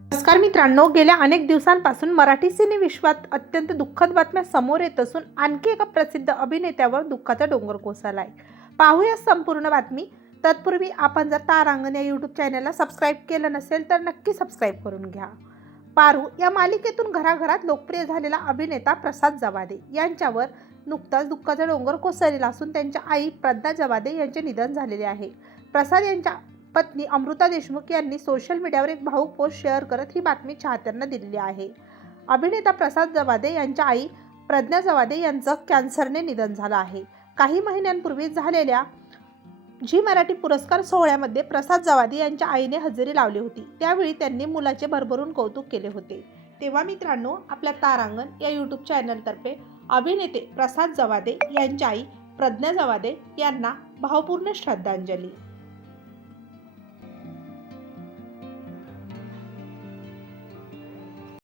नमस्कार मित्रांनो, गेल्या अनेक दिवसांपासून मराठी सिने विश्वात अत्यंत दुःखद बातम्या समोर येत असून आणखी एका प्रसिद्ध अभिनेत्यावर दुःखाचा डोंगर कोसळला आहे. पाहूया संपूर्ण बातमी. तत्पूर्वी आपण जर तारांगण या यूट्यूब चॅनलला सबस्क्राईब केलं नसेल तर नक्की सबस्क्राईब करून घ्या. पारू या मालिकेतून घराघरात लोकप्रिय झालेला अभिनेता प्रसाद जवादे यांच्यावर नुकताच दुःखाचा डोंगर कोसळलेला असून त्यांच्या आई प्रज्ञा जवादे यांचे निधन झालेले आहे. प्रसाद यांच्या पत्नी अमृता देशमुख यांनी सोशल मीडियावर एक भावूक पोस्ट शेअर करत ही बातमी चाहत्यांना दिलेली आहे. अभिनेता प्रसाद जवादे यांच्या आई प्रज्ञा जवादे यांचं कॅन्सरने निधन झालं आहे. काही महिन्यांपूर्वी झालेल्या झी मराठी पुरस्कार सोहळ्यामध्ये प्रसाद जवादे यांच्या आईने हजेरी लावली होती. त्यावेळी त्यांनी मुलाचे भरभरून कौतुक केले होते. तेव्हा मित्रांनो, आपल्या तारांगण या यूट्यूब चॅनलतर्फे अभिनेते प्रसाद जवादे यांच्या आई प्रज्ञा जवादे यांना भावपूर्ण श्रद्धांजली.